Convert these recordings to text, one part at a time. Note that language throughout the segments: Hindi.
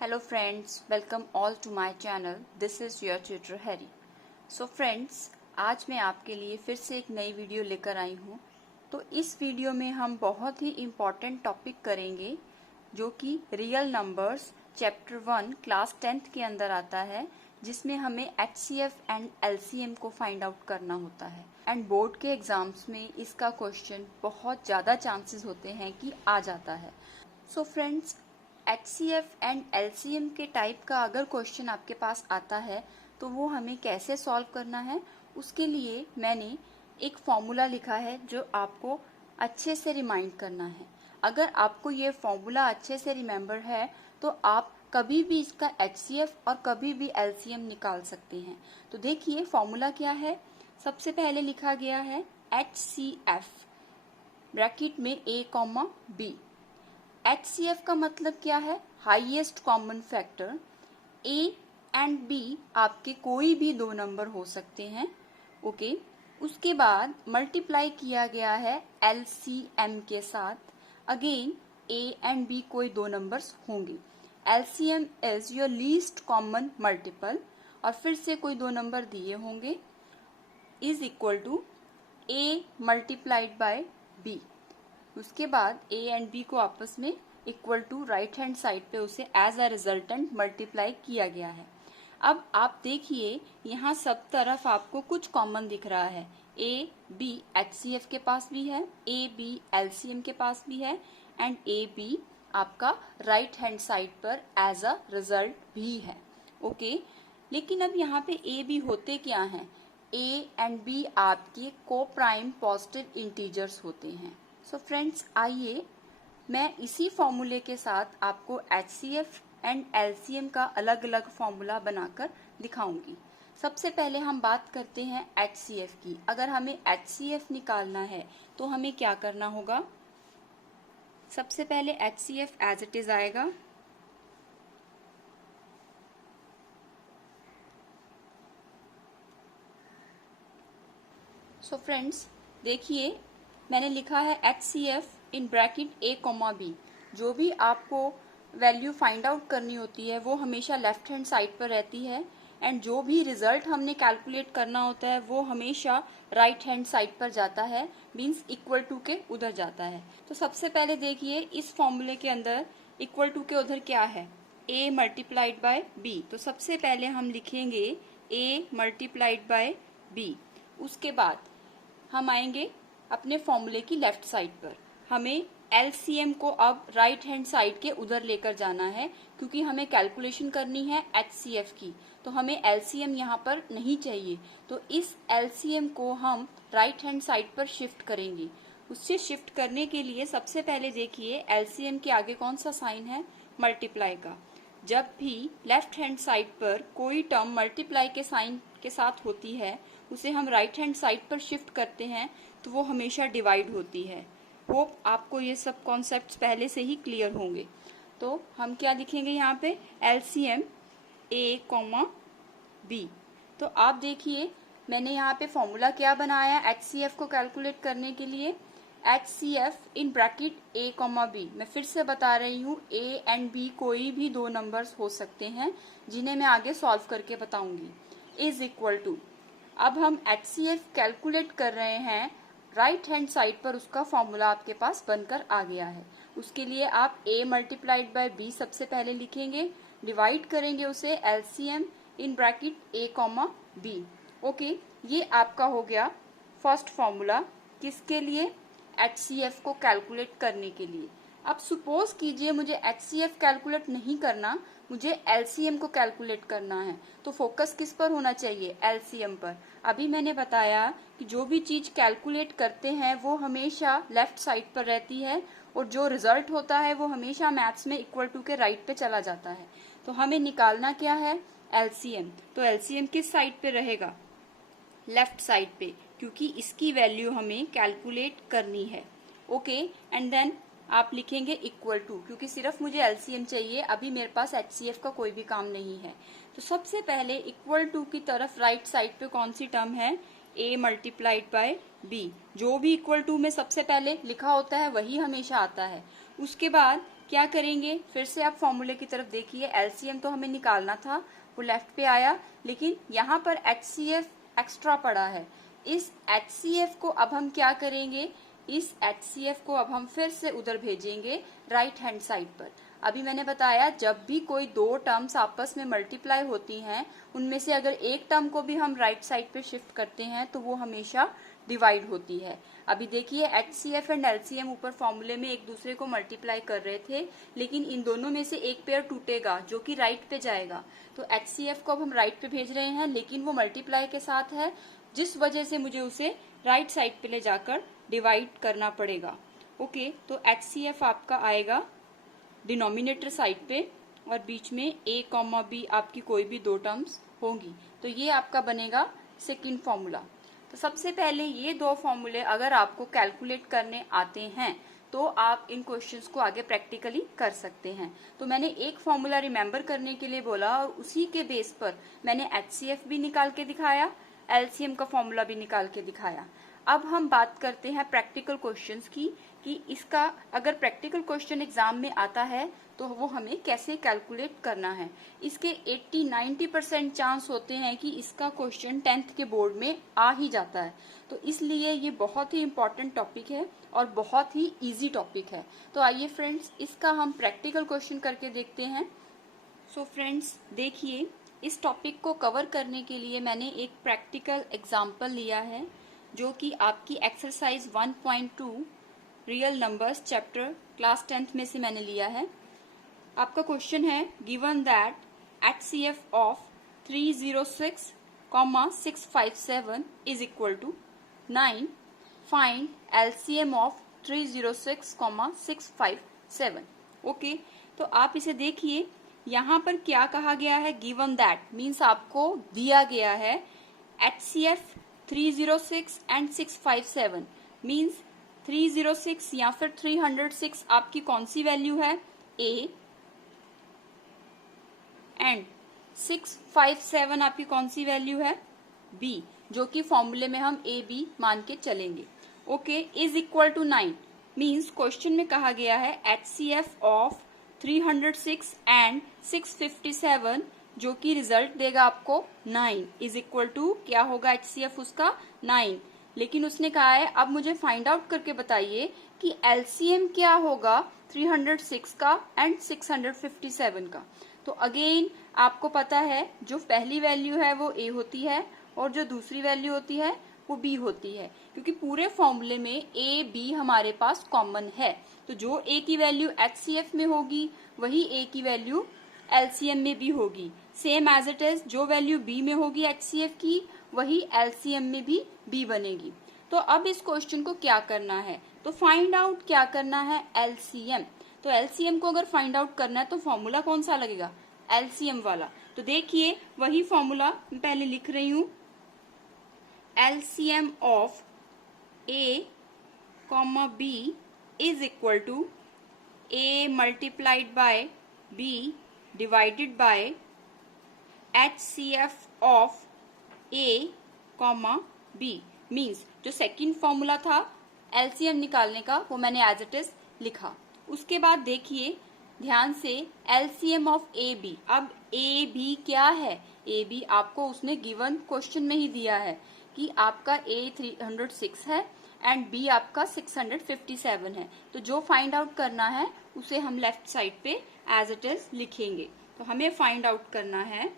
Hello friends, welcome all to my channel. This is your tutor Harry. So friends, आज मैं आपके लिए फिर से एक नई वीडियो लेकर आई हूँ। तो इस वीडियो में हम बहुत ही इम्पॉर्टेंट टॉपिक करेंगे जो कि real numbers chapter 1 class 10th के अंदर आता है, जिसमें हमें HCF एंड LCM को फाइंड आउट करना होता है। एंड बोर्ड के एग्जाम्स में इसका क्वेश्चन बहुत ज़्यादा चांसेस होते हैं कि आ जाता है। So friends, HCF and LCM के टाइप का अगर क्वेश्चन आपके पास आता है तो वो हमें कैसे सॉल्व करना है, उसके लिए मैंने एक फॉर्मूला लिखा है जो आपको अच्छे से रिमाइंड करना है। अगर आपको ये फॉर्मूला अच्छे से रिमेम्बर है तो आप कभी भी इसका HCF और कभी भी LCM निकाल सकते हैं। तो देखिए फॉर्मूला क्या है। सबसे पहले लिखा गया है HCF ब्रैकेट में A, B। HCF का मतलब क्या है? Highest common factor. A and B आपके कोई भी दो नंबर हो सकते हैं, ओके। उसके बाद मल्टीप्लाई किया गया है LCM के साथ। अगेन A एंड B कोई दो नंबर्स होंगे। LCM is your least common multiple, और फिर से कोई दो नंबर दिए होंगे, is equal to A multiplied by B। उसके बाद A एंड B को आपस में equal to right hand side पे उसे एज अ रिजल्टेंट मल्टीप्लाई किया गया है। अब आप देखिए यहाँ सब तरफ आपको कुछ कॉमन दिख रहा है। A, B HCF के पास भी है, A, B LCM के पास भी है, एंड A, B आपका राइट हैंड साइड पर एज अ रिजल्ट भी है, ओके। लेकिन अब यहाँ पे A, B होते क्या हैं? A एंड B आपके को प्राइम पॉजिटिव इंटीजर्स होते हैं। सो फ्रेंड्स, आइए मैं इसी फॉर्मूले के साथ आपको HCF एंड LCM का अलग अलग फॉर्मूला बनाकर दिखाऊंगी। सबसे पहले हम बात करते हैं HCF की। अगर हमें HCF निकालना है तो हमें क्या करना होगा? सबसे पहले HCF एज इट इज आएगा। सो फ्रेंड्स देखिए, मैंने लिखा है HCF in bracket A, B। जो भी आपको वैल्यू फाइंड आउट करनी होती है वो हमेशा लेफ्ट हैंड साइड पर रहती है, एंड जो भी रिजल्ट हमने कैलकुलेट करना होता है वो हमेशा राइट हैंड साइड पर जाता है, मींस इक्वल टू के उधर जाता है। तो सबसे पहले देखिए इस फॉर्मूले के अंदर इक्वल टू के उधर क्या है? A multiplied by B। तो सबसे पहले हम लिखेंगे A मल्टीप्लाइड बाय B। उसके बाद हम आएंगे अपने फॉर्मूले की लेफ्ट साइड पर। हमें LCM को अब राइट हैंड साइड के उधर लेकर जाना है, क्योंकि हमें कैलकुलेशन करनी है HCF की। तो हमें LCM यहाँ पर नहीं चाहिए, तो इस LCM को हम राइट हैंड साइड पर शिफ्ट करेंगे। उससे शिफ्ट करने के लिए सबसे पहले देखिए LCM के आगे कौन सा साइन है? मल्टीप्लाई का। जब भी लेफ्ट हैंड साइड पर कोई टर्म मल्टीप्लाई के साइन के साथ होती है, उसे हम राइट हैंड साइड पर शिफ्ट करते हैं तो वो हमेशा डिवाइड होती है। होप आपको ये सब कॉन्सेप्ट्स पहले से ही क्लियर होंगे। तो हम क्या लिखेंगे यहाँ पे? LCM A, B। तो आप देखिए मैंने यहाँ पे फॉर्मूला क्या बनाया HCF को कैलकुलेट करने के लिए? HCF in bracket A, B। मैं फिर से बता रही हूँ, A एंड B कोई भी दो नंबर्स हो सकते हैं जिन्हें मैं आगे सॉल्व करके बताऊंगी, इज इक्वल टू। अब हम HCF कैलकुलेट कर रहे हैं, राइट हैंड साइड पर उसका फॉर्मूला आपके पास बनकर आ गया है। उसके लिए आप A मल्टीप्लाइड बाय B सबसे पहले लिखेंगे, डिवाइड करेंगे उसे LCM in bracket A, B, okay. ये आपका हो गया फर्स्ट फॉर्मूला। किसके लिए? HCF को कैलकुलेट करने के लिए। अब सपोज कीजिए मुझे HCF कैलकुलेट नहीं करना, मुझे LCM को कैलकुलेट करना है, तो फोकस किस पर होना चाहिए? LCM पर। अभी मैंने बताया कि जो भी चीज कैलकुलेट करते हैं वो हमेशा लेफ्ट साइड पर रहती है, और जो रिजल्ट होता है वो हमेशा मैथ्स में इक्वल टू के राइट पे चला जाता है। तो हमें निकालना क्या है? LCM। तो LCM किस साइड पे रहेगा? लेफ्ट साइड पे, क्योंकि इसकी वैल्यू हमें कैलकुलेट करनी है, ओके। एंड देन आप लिखेंगे इक्वल टू, क्योंकि सिर्फ मुझे LCM चाहिए, अभी मेरे पास HCF का कोई भी काम नहीं है। तो सबसे पहले इक्वल टू की तरफ राइट साइड पे कौन सी टर्म है? A multiplied by B। जो भी इक्वल टू में सबसे पहले लिखा होता है वही हमेशा आता है। उसके बाद क्या करेंगे, फिर से आप फॉर्मूले की तरफ देखिए। एलसीएम तो हमें निकालना था, वो लेफ्ट पे आया, लेकिन यहाँ पर एचसीएफ एक्स्ट्रा पड़ा है। इस एचसीएफ को अब हम क्या करेंगे, इस एचसीएफ को अब हम फिर से उधर भेजेंगे राइट हैंड साइड पर। अभी मैंने बताया जब भी कोई दो टर्म्स आपस में मल्टीप्लाई होती हैं, उनमें से अगर एक टर्म को भी हम राइट साइड पे शिफ्ट करते हैं तो वो हमेशा डिवाइड होती है। अभी देखिए एचसीएफ एंड एलसीएम ऊपर फॉर्मूले में एक दूसरे को मल्टीप्लाई कर रहे थे, लेकिन इन दोनों में से एक पेयर टूटेगा जो कि राइट पे जाएगा। तो एचसीएफ को अब हम राइट पे भेज रहे हैं, लेकिन वो मल्टीप्लाई के साथ है, जिस वजह से मुझे उसे राइट साइड पे ले जाकर डिवाइड करना पड़ेगा। ओके, तो एचसीएफ आपका आएगा डिनोमिनेटर साइड पे और बीच में a, b आपकी कोई भी दो टर्म्स होंगी। तो ये आपका बनेगा सेकंड फॉर्मूला। तो सबसे पहले ये दो फॉर्मूले अगर आपको कैलकुलेट करने आते हैं तो आप इन क्वेश्चंस को आगे प्रैक्टिकली कर सकते हैं। तो मैंने एक फॉर्मूला रिमेम्बर करने के लिए बोला और उसी के बेस पर मैंने एचसीएफ भी निकाल के दिखाया, एलसीएम का फॉर्मूला भी निकाल के दिखाया। अब हम बात करते हैं प्रैक्टिकल क्वेश्चंस की कि इसका अगर प्रैक्टिकल क्वेश्चन एग्जाम में आता है तो वो हमें कैसे कैलकुलेट करना है। इसके 80-90% चांस होते हैं कि इसका क्वेश्चन 10th के बोर्ड में आ ही जाता है। तो इसलिए ये बहुत ही इम्पोर्टेंट टॉपिक है और बहुत ही इजी टॉपिक है। तो आइए फ्रेंड्स, इसका हम प्रैक्टिकल क्वेश्चन करके देखते हैं। सो फ्रेंड्स देखिए, इस टॉपिक को कवर करने के लिए मैंने एक प्रैक्टिकल एग्जाम्पल लिया है, जो कि आपकी exercise 1.2 real numbers chapter class 10th में से मैंने लिया है। आपका क्वेश्चन है given that HCF of 306,657 is equal to 9, find LCM of 306,657। Okay, तो आप इसे देखिए, यहाँ पर क्या कहा गया है, गिवन दैट मीन्स आपको दिया गया है एचसीएफ 306 एंड 657 मीन्स 306 या फिर 306 आपकी कौन सी वैल्यू है, ए, एंड 657 आपकी कौन सी वैल्यू है, बी, जो कि फॉर्मूले में हम ए बी मान के चलेंगे। Okay, is equal to 9 means question में कहा गया है एचसीएफ ऑफ 306 एंड 657 जो कि रिजल्ट देगा आपको 9 इज इक्वल टू क्या होगा एचसीएफ उसका 9। लेकिन उसने कहा है अब मुझे फाइंड आउट करके बताइए कि एलसीएम क्या होगा 306 का एंड 657 का। तो अगेन आपको पता है जो पहली वैल्यू है वो ए होती है और जो दूसरी वैल्यू होती है वो बी होती है, क्योंकि पूरे फॉर्मूले में ए बी हमारे पास कॉमन है। तो जो ए की वैल्यू एचसीएफ में होगी वही ए की वैल्यू एलसीएम में भी होगी। सेम एज इट इज जो वैल्यू बी में होगी एचसीएफ की वही एलसीएम में भी बी बनेगी। तो अब इस क्वेश्चन को क्या करना है, तो फाइंड आउट क्या करना है, एलसीएम। तो एलसीएम को अगर फाइंड आउट करना है तो फॉर्मूला कौन सा लगेगा, एलसीएम वाला। तो देखिए वही फॉर्मूला मैं पहले लिख रही हूं, LCM of a comma b is equal to a multiplied by b divided by HCF of a comma b. Means जो सेकंड फॉर्मूला था एलसीएम निकालने का वो मैंने एज इट इज लिखा। उसके बाद देखिए ध्यान से एलसीएम ऑफ ए बी। अब ए बी क्या है, ए बी आपको उसने गिवन क्वेश्चन में ही दिया है कि आपका ए 306 है एंड बी आपका 657 है। तो जो फाइंड आउट करना है उसे हम लेफ्ट साइड पे एज इट इज लिखेंगे। तो हमें फाइंड आउट करना है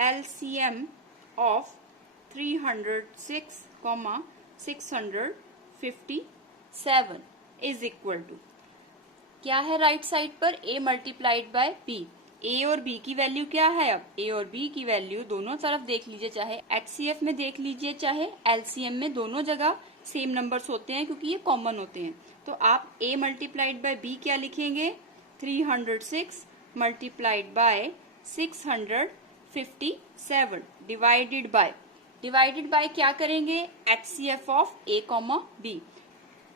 LCM of 306, 657 is equal to क्या है राइट साइड पर, a multiplied by b। a और b की वैल्यू क्या है, अब a और b की वैल्यू दोनों तरफ देख लीजिए, चाहे HCF में देख लीजिए चाहे LCM में, दोनों जगह सेम नंबर्स होते हैं क्योंकि ये कॉमन होते हैं। तो आप a मल्टीप्लाइड बाय b क्या लिखेंगे, 306 मल्टीप्लाइड बाय 657 डिवाइडेड बाय क्या करेंगे, HCF of a comma b।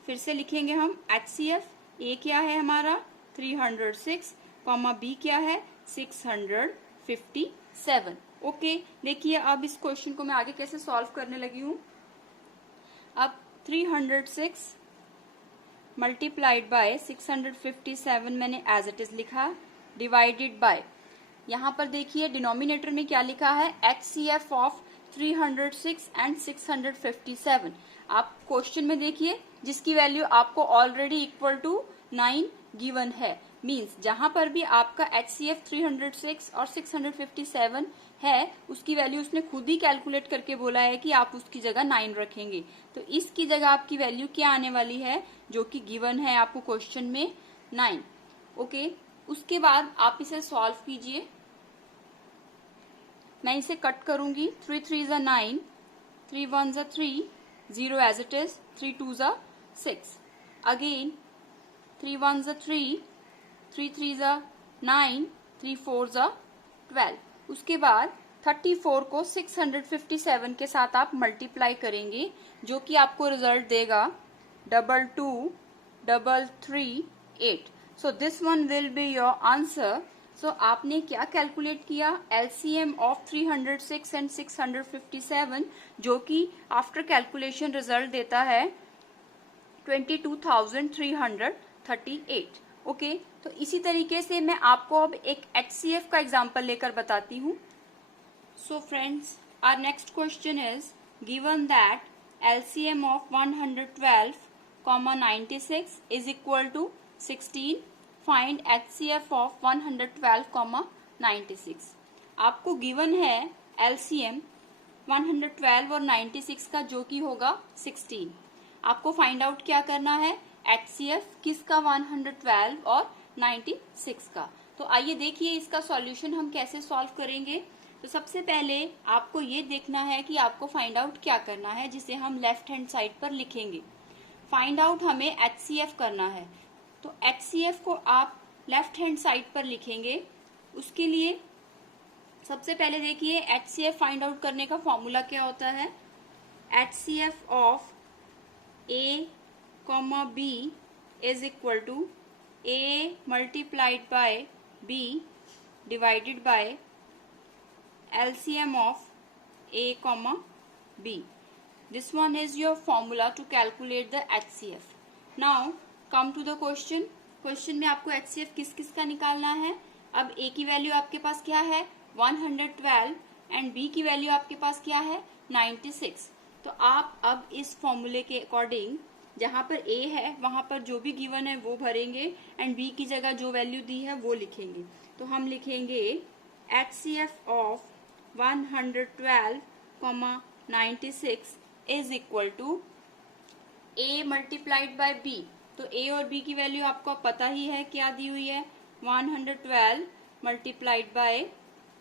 फिर से लिखेंगे हम HCF, a क्या है हमारा 306, कॉमा b क्या है 657। ओके, देखिए अब इस क्वेश्चन को मैं आगे कैसे सॉल्व करने लगी हूं। अब 306 मल्टीप्लाइड बाय 657 मैंने एज इट इज लिखा, डिवाइडेड बाय, यहाँ पर देखिए डिनोमिनेटर में क्या लिखा है, HCF ऑफ 306 एंड 657। आप क्वेश्चन में देखिए जिसकी वैल्यू आपको ऑलरेडी इक्वल टू 9 गिवन है, मींस जहां पर भी आपका HCF 306 और 657 है उसकी वैल्यू उसने खुद ही कैलकुलेट करके बोला है कि आप उसकी जगह 9 रखेंगे, तो इसकी जगह आपकी वैल्यू क्या आने वाली है जो कि गिवन है आपको क्वेश्चन में 9। ओके, उसके बाद आप इसे सॉल्व कीजिए। मैं इसे कट करूंगी, 3 3 ज़ा 9, 3 1 ज़ा 3, 0 एज इट इज, 3 2 ज़ा 6, अगेन 3 1 ज़ा 3, 3 3 ज़ा 9, 3 4 ज़ा 12। उसके बाद 34 को 657 के साथ आप मल्टीप्लाई करेंगे जो कि आपको रिजल्ट देगा 222338। So this one will be your answer. So आपने क्या कैलकुलेट किया, LCM ऑफ 306 एंड 657 जो कि आफ्टर कैलकुलेशन रिजल्ट देता है 22,338। ओके, तो इसी तरीके से मैं आपको अब एक HCF का एग्जांपल लेकर बताती हूँ। So friends, our next question is given that LCM of 112,96 is equal to 16, find HCF of 112,96। आपको गिवन है LCM 112 और 96 का जो कि होगा 16। आपको फाइंड आउट क्या करना है, HCF किसका, 112 और 96 का। तो आइए देखिए इसका सॉल्यूशन हम कैसे सॉल्व करेंगे। तो सबसे पहले आपको ये देखना है कि आपको फाइंड आउट क्या करना है, जिसे हम लेफ्ट हैंड साइड पर लिखेंगे। फाइंड आउट हमें HCF करना है, तो HCF को आप लेफ्ट हैंड साइड पर लिखेंगे। उसके लिए सबसे पहले देखिए HCF फाइंड आउट करने का फॉर्मूला क्या होता है, HCF of A, B is equal to A multiplied by B divided by LCM of A, B. This one is your formula to calculate the HCF. Now come to the question. Question में आपको HCF किस किस का निकालना है। अब A की वैल्यू आपके पास क्या है 112 एंड B की वैल्यू आपके पास क्या है 96। तो आप अब इस फॉर्मूले के अकॉर्डिंग जहां पर A है वहां पर जो भी गिवन है वो भरेंगे एंड B की जगह जो वैल्यू दी है वो लिखेंगे। तो हम लिखेंगे HCF of 112,96 is equal to A multiplied by B। तो A और B की वैल्यू आपको पता ही है क्या दी हुई है 112 मल्टीप्लाइड बाय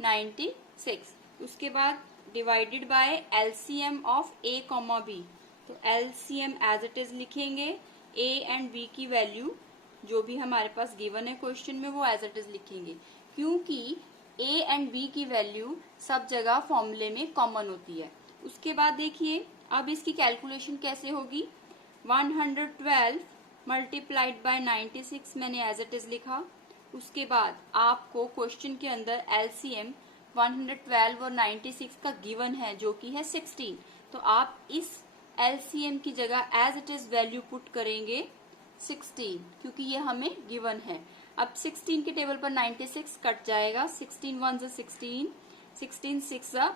96। उसके बाद divided by LCM of A, B। तो LCM एज इट इज लिखेंगे, A एंड B की वैल्यू जो भी हमारे पास गिवन है क्वेश्चन में वो एज इट इज लिखेंगे, क्योंकि A एंड B की वैल्यू सब जगह फॉर्मूले में कॉमन होती है। उसके बाद देखिए अब इसकी कैलकुलेशन कैसे होगी, 112 मल्टीप्लाइड बाय 96 मैंने एज इट इज लिखा। उसके बाद आपको क्वेश्चन के अंदर LCM 112 और 96 का गिवन है जो कि है 16। तो आप इस LCM की जगह as it is value put करेंगे 16, क्योंकि ये हमें गिवन है। अब 16 के टेबल पर 96 कट जाएगा, 16 1 ज़ा 16, 16 6 ज़ा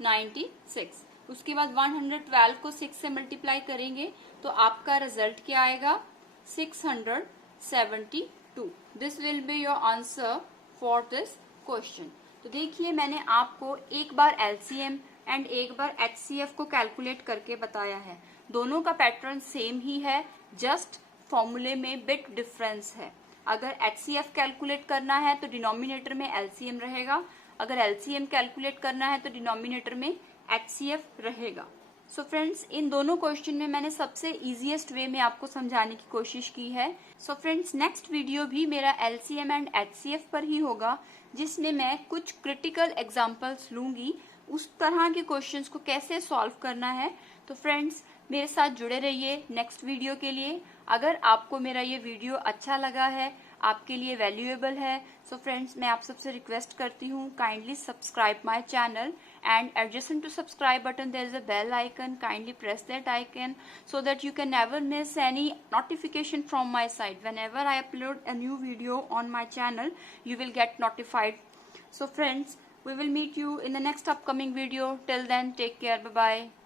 96। उसके बाद 112 को 6 से मल्टीप्लाई करेंगे तो आपका रिजल्ट क्या आएगा 672। This will be your answer for this question. तो देखिए मैंने आपको एक बार LCM एंड एक बार HCF को कैलकुलेट करके बताया है। दोनों का पैटर्न सेम ही है, जस्ट फॉर्मूले में बिट डिफरेंस है। अगर HCF कैलकुलेट करना है तो डिनोमिनेटर में LCM रहेगा, अगर LCM कैलकुलेट करना है तो डिनोमिनेटर में HCF रहेगा। सो फ्रेंड्स, इन दोनों क्वेश्चन में मैंने सबसे इजीएस्ट वे में आपको समझाने की कोशिश की है। सो फ्रेंड्स, नेक्स्ट वीडियो भी मेरा LCM एंड HCF पर ही होगा, जिसमें मैं कुछ क्रिटिकल एग्जांपल्स लूंगी, उस तरह के क्वेश्चंस को कैसे सॉल्व करना है। तो फ्रेंड्स, मेरे साथ जुड़े रहिए नेक्स्ट वीडियो के लिए। अगर आपको मेरा ये वीडियो अच्छा लगा है, आपके लिए वैल्यूएबल है। सो फ्रेंड्स, मैं आप सबसे रिक्वेस्ट करती हूँ, kindly subscribe my channel and adjacent to subscribe button there is a bell icon. Kindly press that icon so that you can never miss any notification from my side. Whenever I upload a new video on my channel, you will get notified. So friends, we will meet you in the next upcoming video. Till then, take care. Bye bye.